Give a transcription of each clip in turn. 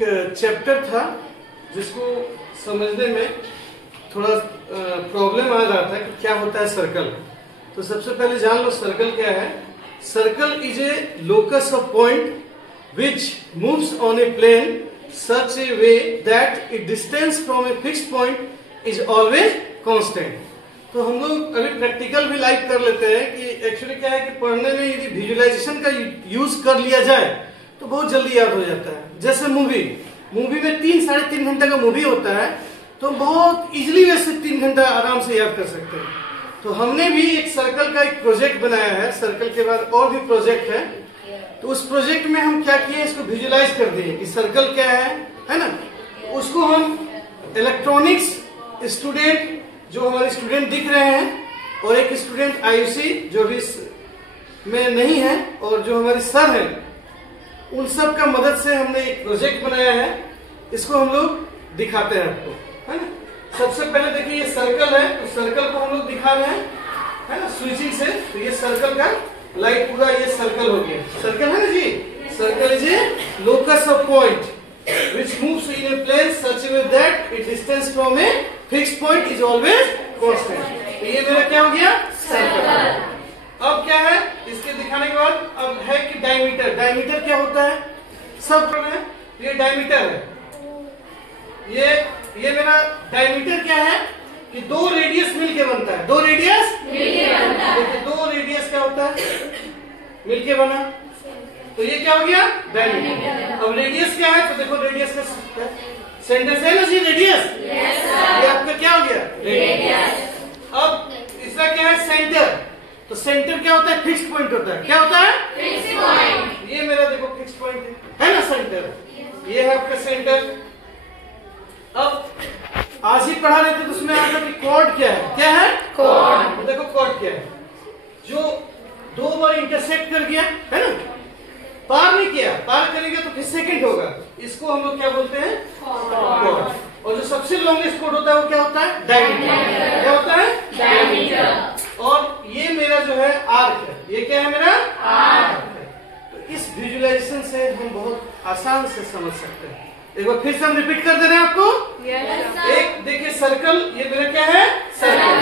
Chapter था जिसको समझने में थोड़ा प्रॉब्लम आ रहा था कि क्या होता है सर्कल। तो सबसे पहले जान लो सर्कल क्या है। Circle is a locus of point which moves on a plane such a way that it distance from a fixed point is always constant. तो हम लोग अभी प्रैक्टिकल भी लाइक कर लेते हैं कि एक्चुअली क्या है कि पढ़ने में यदि विजुअलाइजेशन का यूज कर लिया जाए तो बहुत जल्दी याद हो जाता है। जैसे मूवी में 3-3.5 घंटे का मूवी होता है तो बहुत इजीली वैसे 3 घंटा आराम से याद कर सकते हैं। तो हमने भी एक सर्कल का एक प्रोजेक्ट बनाया है। सर्कल के बाद और भी प्रोजेक्ट है। तो उस प्रोजेक्ट में हम क्या किए, इसको विजुअलाइज कर दिए कि सर्कल क्या है ना। उसको हम इलेक्ट्रॉनिक्स स्टूडेंट जो हमारे स्टूडेंट दिख रहे हैं और एक स्टूडेंट आयुषी जो भी में नहीं है और जो हमारे सर है, उन सब का मदद से हमने एक प्रोजेक्ट बनाया है। इसको हम लोग दिखाते हैं आपको, है ना। सबसे पहले देखिए ये सर्कल है, तो सर्कल को हम लोग दिखा रहे हैं, है ना, स्विचिंग से। तो ये सर्कल का लाइट पूरा ये सर्कल हो गया। सर्कल है ना जी। Circle is a locus of point which moves in a plane such a way that its distance from a fixed point is always constant। तो ये मेरा क्या हो गया, सर्कल। अब क्या है इसके दिखाने के बाद, अब है कि डायमीटर। डायमीटर क्या होता है, सब है ये डायमीटर है। ये मेरा डायमीटर क्या है कि 2 रेडियस मिलके बनता है। 2 रेडियस मिलके बनता है। देखिए 2 रेडियस क्या होता है, मिलके बना, तो ये क्या हो गया, डायमीटर। अब रेडियस क्या है, तो देखो रेडियस का सेंटर से है ना जी, रेडियस। ये आपका क्या हो गया, रेडियस। अब इसका क्या है, सेंटर। तो सेंटर क्या होता है, फिक्स्ड पॉइंट होता है। क्या होता है, फिक्स्ड पॉइंट। ये मेरा देखो फिक्स्ड पॉइंट है ना, सेंटर। ये है आपका सेंटर। अब आज ही पढ़ा रहे थे तो उसमें आता कि कॉर्ड क्या है। क्या है, कॉर्ड। तो देखो कॉर्ड क्या है, जो 2 बार इंटरसेक्ट कर गया, है ना, पार नहीं किया, पार करेंगे तो फिर सेकंड होगा। इसको हम लोग क्या बोलते हैं, कॉर्ड। और जो सबसे लॉन्गेस्ट कॉर्ड होता है वो क्या होता है, डायमीटर। क्या होता है, डायमीटर। और ये मेरा जो है आर्क है। ये क्या है, मेरा आर्क है। तो इस विजुअलाइजेशन से हम बहुत आसान से समझ सकते हैं। एक बार फिर से हम रिपीट कर दे रहे हैं आपको। एक देखिए सर्कल, ये मेरा क्या है, सर्कल।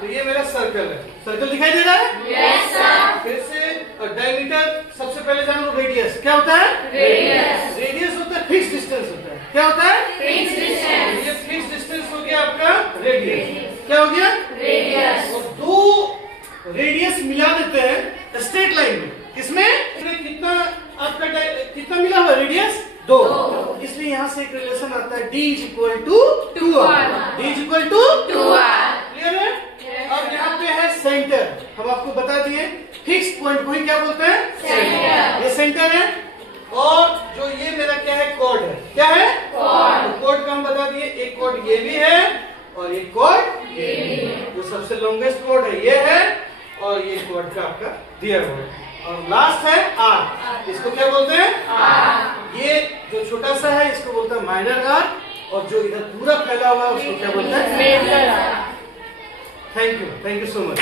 तो ये मेरा सर्कल है। सर्कल दिखाई दे रहा है। फिर से डायमीटर, सबसे पहले जान लो रेडियस। क्या होता है, रेडियस। रेडियस होता है फिक्स डिस्टेंस होता है। क्या होता है, फिक्स डिस्टेंस। ये फिक्स डिस्टेंस हो गया आपका रेडियस। क्या हो गया, रेडियस। और 2 रेडियस मिला देते हैं स्ट्रेट लाइन में। किसमें, कितना आपका कितना मिला हुआ रेडियस, 2। इसलिए यहाँ से एक रिलेशन आता है D = 2R। D = 2R। Clear है। अब यहाँ पे है सेंटर। हम आपको बता दिए फिक्स पॉइंट को ही क्या बोलते हैं, सेंटर। ये सेंटर है। और जो ये मेरा क्या है, कॉर्ड है। क्या है, कॉर्ड। तो कॉर्ड का हम बता दिए, एक कॉर्ड ये भी है और एक कॉर्ड ये भी है। जो सबसे लॉन्गेस्ट कॉर्ड है ये है और ये कॉर्ड का आपका दिया हुआ है। और लास्ट है आर्क। इसको क्या बोलते हैं, आर्क। ये जो छोटा सा है इसको बोलते हैं माइनर आर्क, और जो इधर पूरा फैला हुआ है उसको क्या बोलते हैं, major arc. Thank you so much.